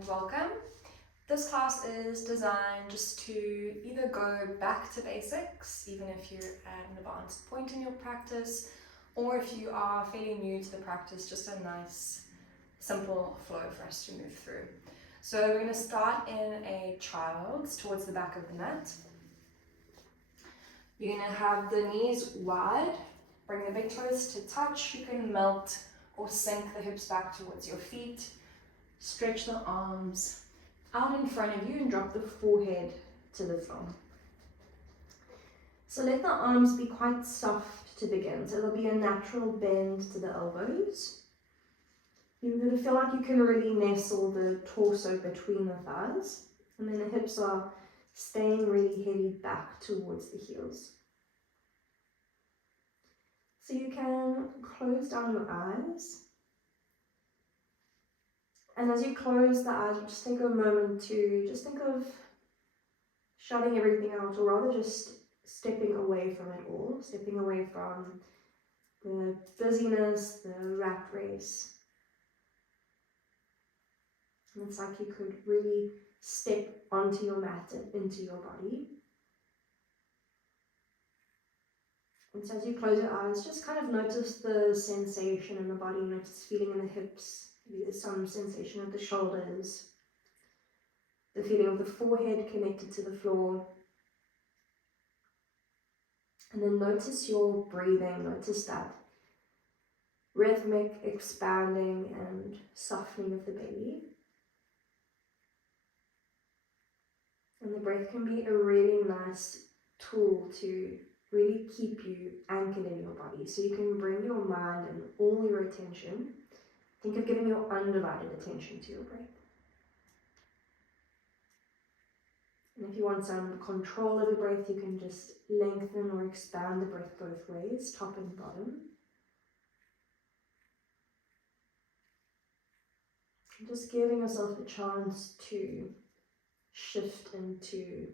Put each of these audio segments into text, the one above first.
and welcome. This class is designed just to either go back to basics, even if you're at an advanced point in your practice, or if you are fairly new to the practice, just a nice simple flow for us to move through. So we're going to start in a child's towards the back of the mat. You're going to have the knees wide, bring the big toes to touch. You can melt or sink the hips back towards your feet. Stretch the arms out in front of you and drop the forehead to the floor. So let the arms be quite soft to begin. So there'll be a natural bend to the elbows. You're going to feel like you can really nestle the torso between the thighs. And then the hips are staying really heavy back towards the heels. So you can close down your eyes. And as you close the eyes, just take a moment to just think of shutting everything out, or rather just stepping away from it all, stepping away from the busyness, the rat race. And it's like you could really step onto your mat and into your body. And so as you close your eyes, just kind of notice the sensation in the body, notice feeling in the hips. Maybe there's some sensation of the shoulders, the feeling of the forehead connected to the floor. And then notice your breathing, notice that rhythmic expanding and softening of the belly. And the breath can be a really nice tool to really keep you anchored in your body. So you can bring your mind and all your attention. Think of giving your undivided attention to your breath. And if you want some control of the breath, you can just lengthen or expand the breath both ways, top and bottom. Just giving yourself a chance to shift into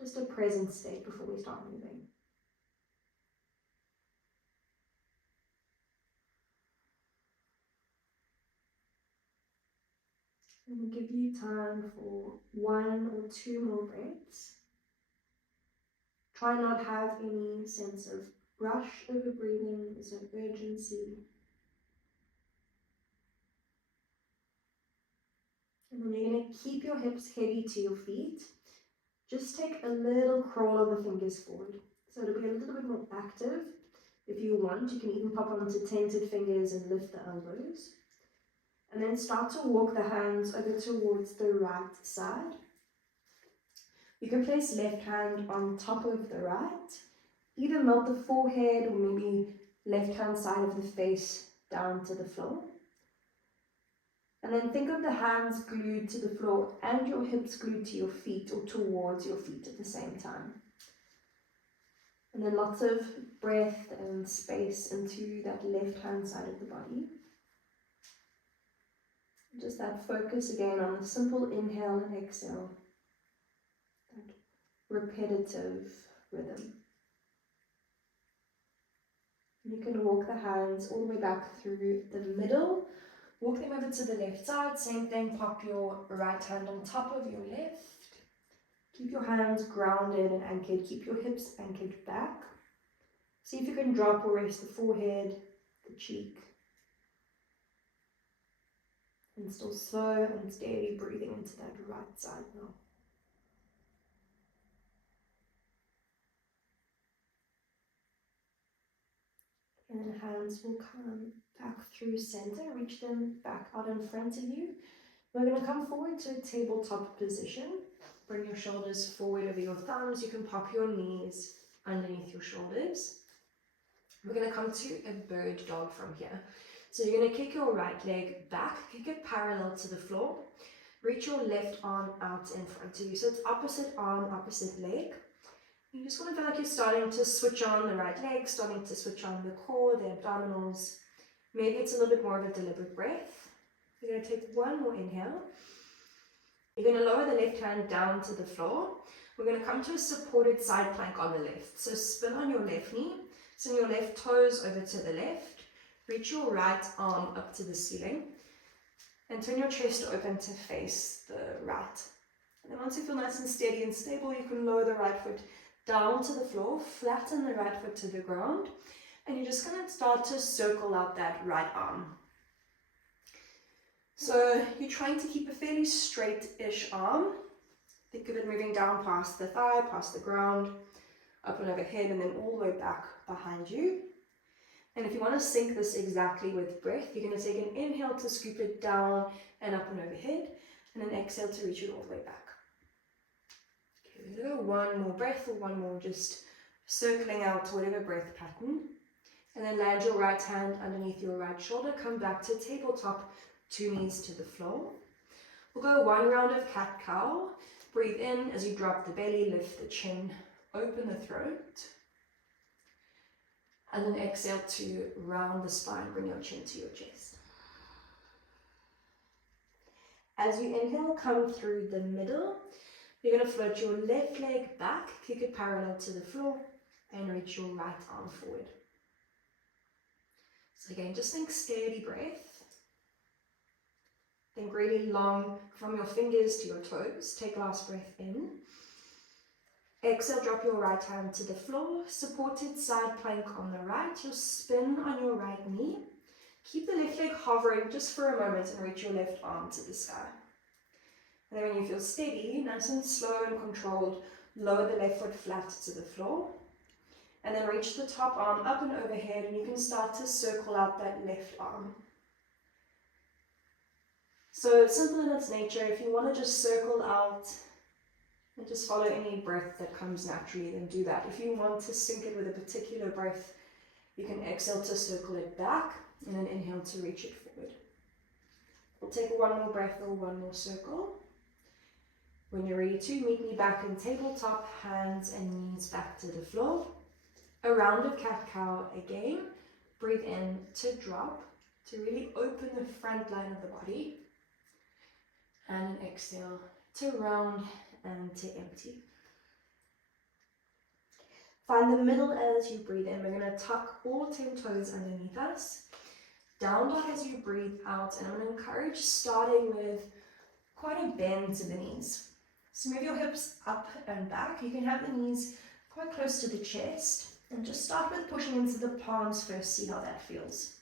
just a present state before we start moving. And we'll give you time for 1 or 2 more breaths. Try not have any sense of rush over breathing, there's no urgency. And then you're going to keep your hips heavy to your feet. Just take a little crawl of the fingers forward. So it'll be a little bit more active. If you want, you can even pop onto tented fingers and lift the elbows. And then start to walk the hands over towards the right side. You can place left hand on top of the right. Either melt the forehead or maybe left hand side of the face down to the floor. And then think of the hands glued to the floor and your hips glued to your feet or towards your feet at the same time. And then lots of breath and space into that left hand side of the body. Just that focus again on the simple inhale and exhale. That repetitive rhythm. You can walk the hands all the way back through the middle. Walk them over to the left side. Same thing, pop your right hand on top of your left. Keep your hands grounded and anchored. Keep your hips anchored back. See if you can drop or rest the forehead, the cheek. And still slow and steady breathing into that right side now. And then hands will come back through center, reach them back out in front of you. We're going to come forward to a tabletop position. Bring your shoulders forward over your thumbs. You can pop your knees underneath your shoulders. We're going to come to a bird dog from here. So you're going to kick your right leg back, kick it parallel to the floor. Reach your left arm out in front of you. So it's opposite arm, opposite leg. You just want to feel like you're starting to switch on the right leg, starting to switch on the core, the abdominals. Maybe it's a little bit more of a deliberate breath. You're going to take 1 more inhale. You're going to lower the left hand down to the floor. We're going to come to a supported side plank on the left. So spin on your left knee, send your left toes over to the left. Reach your right arm up to the ceiling. And turn your chest open to face the right. And then once you feel nice and steady and stable, you can lower the right foot down to the floor, flatten the right foot to the ground, and you're just going to start to circle out that right arm. So you're trying to keep a fairly straight-ish arm. Think of it moving down past the thigh, past the ground, up and overhead, and then all the way back behind you. And if you want to sync this exactly with breath, you're going to take an inhale to scoop it down and up and overhead, and an exhale to reach it all the way back. Okay, we're going to go one more breath, or one more just circling out to whatever breath pattern. And then land your right hand underneath your right shoulder, come back to tabletop, 2 knees to the floor. We'll go one round of cat-cow. Breathe in as you drop the belly, lift the chin, open the throat. And then exhale to round the spine, bring your chin to your chest. As you inhale, come through the middle. You're going to float your left leg back, kick it parallel to the floor, and reach your right arm forward. So again, just think steady breath. Think really long from your fingers to your toes. Take last breath in. Exhale, drop your right hand to the floor, supported side plank on the right. You'll spin on your right knee. Keep the left leg hovering just for a moment and reach your left arm to the sky. And then when you feel steady, nice and slow and controlled, lower the left foot flat to the floor. And then reach the top arm up and overhead, and you can start to circle out that left arm. So simple in its nature. If you want to just circle out and just follow any breath that comes naturally, then do that. If you want to sync it with a particular breath, you can exhale to circle it back and then inhale to reach it forward. We'll take one more breath or one more circle. When you're ready to, meet me back in tabletop, hands and knees back to the floor. A round of cat-cow again. Breathe in to drop, to really open the front line of the body. And an exhale to round and to empty. Find the middle as you breathe in. We're going to tuck all 10 toes underneath us. Down dog as you breathe out. And I'm going to encourage starting with quite a bend to the knees. So move your hips up and back. You can have the knees quite close to the chest. And just start with pushing into the palms first. See how that feels.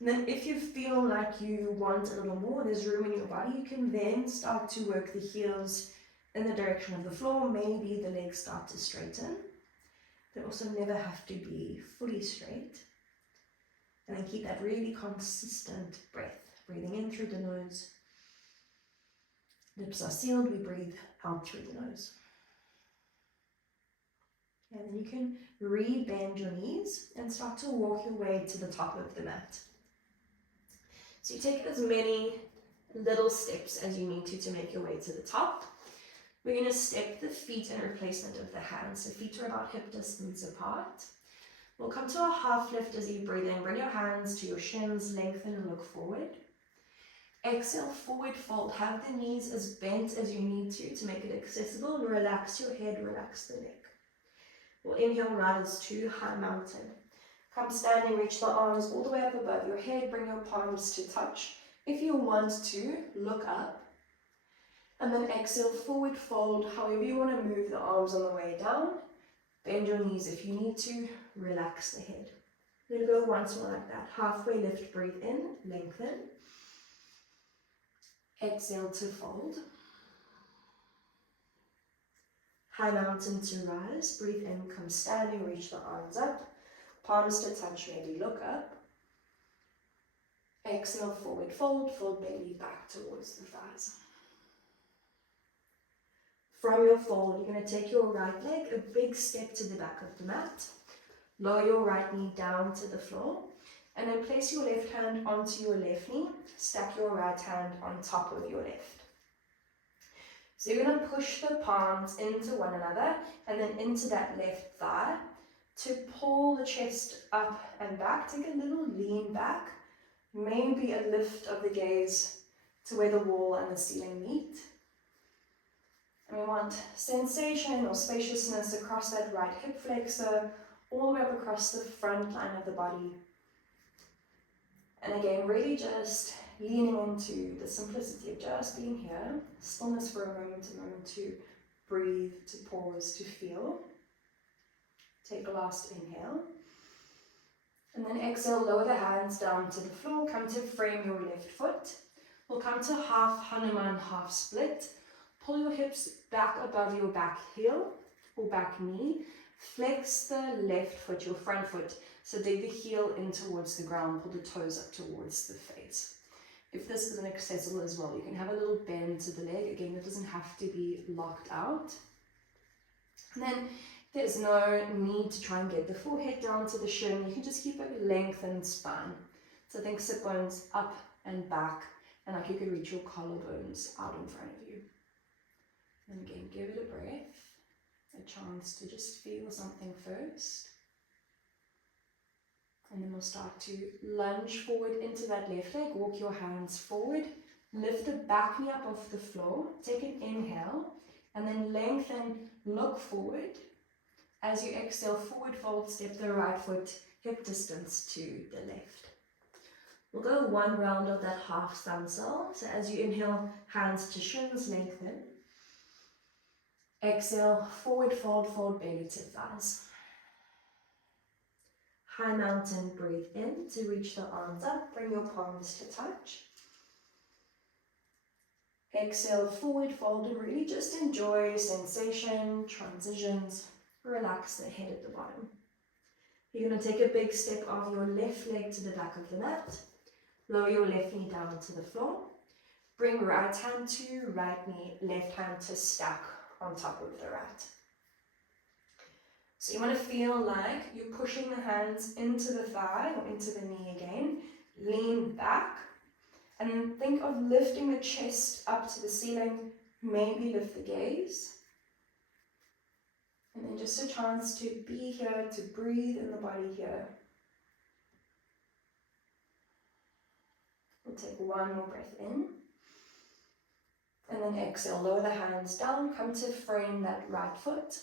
And then if you feel like you want a little more, there's room in your body, you can then start to work the heels in the direction of the floor. Maybe the legs start to straighten. They also never have to be fully straight. And then keep that really consistent breath. Breathing in through the nose. Lips are sealed, we breathe out through the nose. And then you can re-bend your knees and start to walk your way to the top of the mat. So you take as many little steps as you need to make your way to the top. We're going to step the feet in replacement of the hands. So feet are about hip distance apart. We'll come to a half lift as you breathe in. Bring your hands to your shins, lengthen and look forward. Exhale, forward fold. Have the knees as bent as you need to make it accessible. And relax your head, relax the neck. We'll inhale, rise to high mountain. Come standing, reach the arms all the way up above your head. Bring your palms to touch. If you want to, look up. And then exhale, forward fold. However you want to move the arms on the way down. Bend your knees if you need to. Relax the head. We're going to go once more like that. Halfway lift, breathe in, lengthen. Exhale to fold. High mountain to rise. Breathe in, come standing, reach the arms up. Palms to touch, maybe look up. Exhale, forward fold, fold belly back towards the thighs. From your fold, you're going to take your right leg a big step to the back of the mat. Lower your right knee down to the floor. And then place your left hand onto your left knee. Stack your right hand on top of your left. So you're going to push the palms into one another and then into that left thigh to pull the chest up and back. Take a little lean back, maybe a lift of the gaze to where the wall and the ceiling meet. And we want sensation or spaciousness across that right hip flexor, all the way up across the front line of the body. And again, really just leaning into the simplicity of just being here, stillness for a moment to breathe, to pause, to feel. Take a last inhale. And then exhale, lower the hands down to the floor. Come to frame your left foot. We'll come to half Hanuman, half split. Pull your hips back above your back heel or back knee. Flex the left foot, your front foot. So dig the heel in towards the ground. Pull the toes up towards the face. If this isn't accessible as well, you can have a little bend to the leg. Again, it doesn't have to be locked out. And then there's no need to try and get the forehead down to the shin. You can just keep a lengthened spine. So think sit bones up and back, and like you could reach your collarbones out in front of you. And again, give it a breath, a chance to just feel something first. And then we'll start to lunge forward into that left leg. Walk your hands forward. Lift the back knee up off the floor. Take an inhale, and then lengthen, look forward. As you exhale, forward fold, step the right foot hip distance to the left. We'll go one round of that half sun cell. So as you inhale, hands to shins, lengthen. Exhale, forward fold, fold belly to thighs. High mountain, breathe in to reach the arms up, bring your palms to touch. Exhale, forward fold, and really just enjoy sensation, transitions. Relax the head at the bottom. You're going to take a big step of your left leg to the back of the mat. Lower your left knee down to the floor. Bring right hand to right knee, left hand to stack on top of the right. So you want to feel like you're pushing the hands into the thigh or into the knee again. Lean back. And then think of lifting the chest up to the ceiling. Maybe lift the gaze. And then just a chance to be here, to breathe in the body here. We'll take one more breath in. And then exhale, lower the hands down, come to frame that right foot.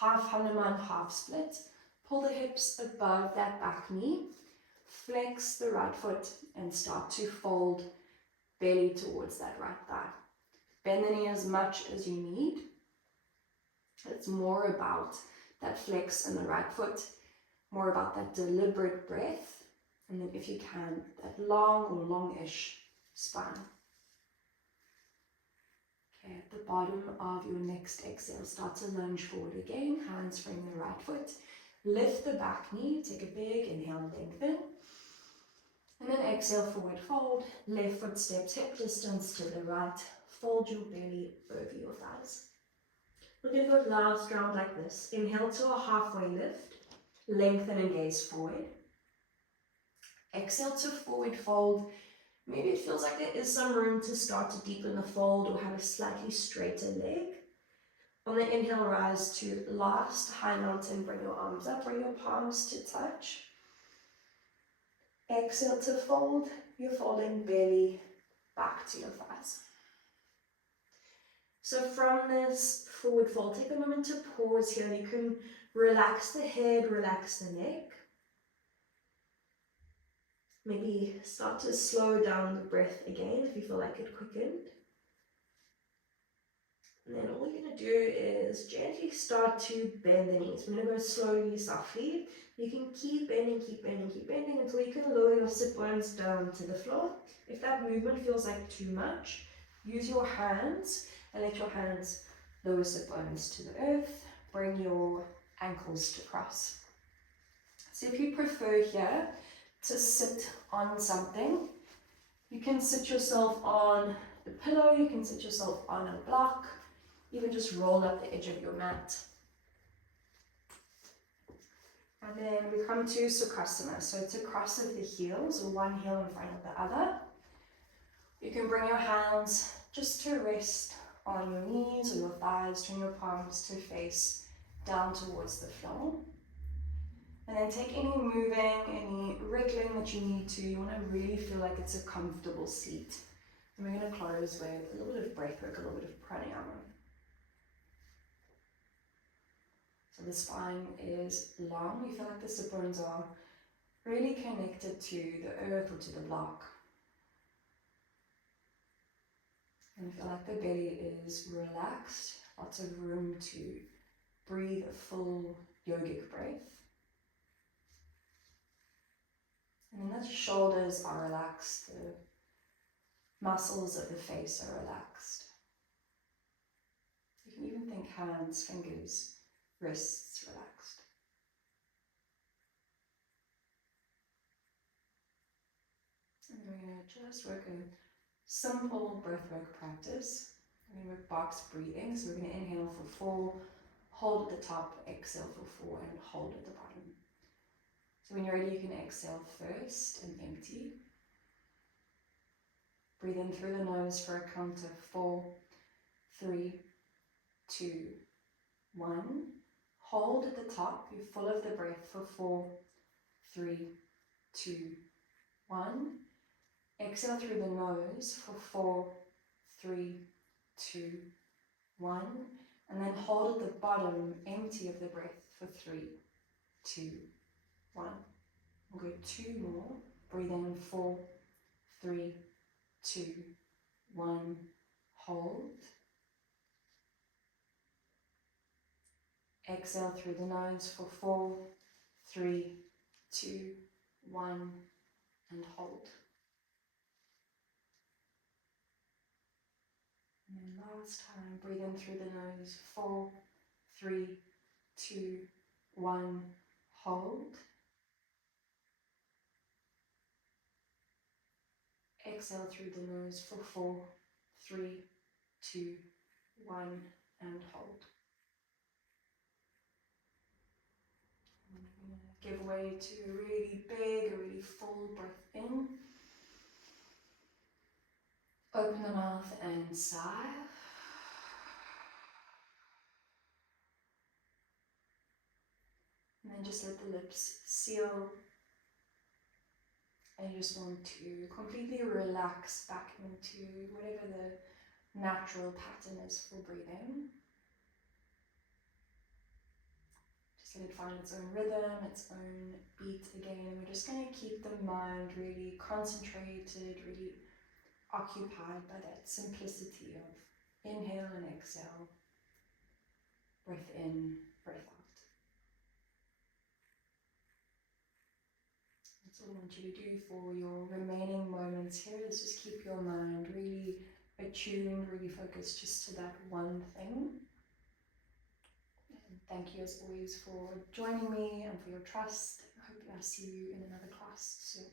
Half Hanuman, half split. Pull the hips above that back knee. Flex the right foot and start to fold belly towards that right thigh. Bend the knee as much as you need. It's more about that flex in the right foot, more about that deliberate breath, and then if you can, that long or longish spine. Okay, at the bottom of your next exhale, start to lunge forward again, hands frame the right foot, lift the back knee, take a big inhale, lengthen, and then exhale, forward fold, left foot steps hip distance to the right, fold your belly over your thighs. We're going to go last round like this. Inhale to a halfway lift. Lengthen and gaze forward. Exhale to forward fold. Maybe it feels like there is some room to start to deepen the fold or have a slightly straighter leg. On the inhale, rise to last high mountain. Bring your arms up. Bring your palms to touch. Exhale to fold. You're folding belly back to your thighs. So from this forward fold, take a moment to pause here. You can relax the head, relax the neck. Maybe start to slow down the breath again if you feel like it quickened. And then all you're going to do is gently start to bend the knees. We're going to go slowly, softly. You can keep bending, keep bending, keep bending until you can lower your sit bones down to the floor. If that movement feels like too much, use your hands. And let your hands lower sit bones to the earth. Bring your ankles to cross. So if you prefer here to sit on something, you can sit yourself on the pillow, you can sit yourself on a block, even just roll up the edge of your mat. And then we come to Sukhasana. So it's a cross of the heels, or one heel in front of the other. You can bring your hands just to rest on your knees or your thighs, turn your palms to face down towards the floor. And then take any moving, any wriggling that you need to. You want to really feel like it's a comfortable seat. And we're going to close with a little bit of breath work, a little bit of pranayama. So the spine is long. You feel like the sit bones are really connected to the earth or to the block. And feel like the belly is relaxed, lots of room to breathe a full yogic breath. And then the shoulders are relaxed, the muscles of the face are relaxed. You can even think hands, fingers, wrists relaxed. And then we're going to just work a simple breathwork practice. We're going to work box breathing. So we're going to inhale for 4, hold at the top, exhale for 4, and hold at the bottom. So when you're ready, you can exhale first and empty. Breathe in through the nose for a count of 4, 3, 2, 1. Hold at the top, you're full of the breath for 4, 3, 2, 1. Exhale through the nose for 4, 3, 2, 1. And then hold at the bottom, empty of the breath for 3, 2, 1. We'll go 2 more. Breathe in 4, 3, 2, 1. Hold. Exhale through the nose for 4, 3, 2, 1, and hold. And then last time, breathe in through the nose, 4, 3, 2, 1, hold. Exhale through the nose for 4, 3, 2, 1, and hold. And we're going to give way to a really big, a really full breath in. Open the mouth and sigh. And then just let the lips seal. And you just want to completely relax back into whatever the natural pattern is for breathing. Just let it find its own rhythm, its own beat again. We're just going to keep the mind really concentrated, really occupied by that simplicity of inhale and exhale, breath in, breath out. That's all I want you to do for your remaining moments here, is just keep your mind really attuned, really focused just to that one thing. And thank you as always for joining me and for your trust. I hope I see you in another class soon.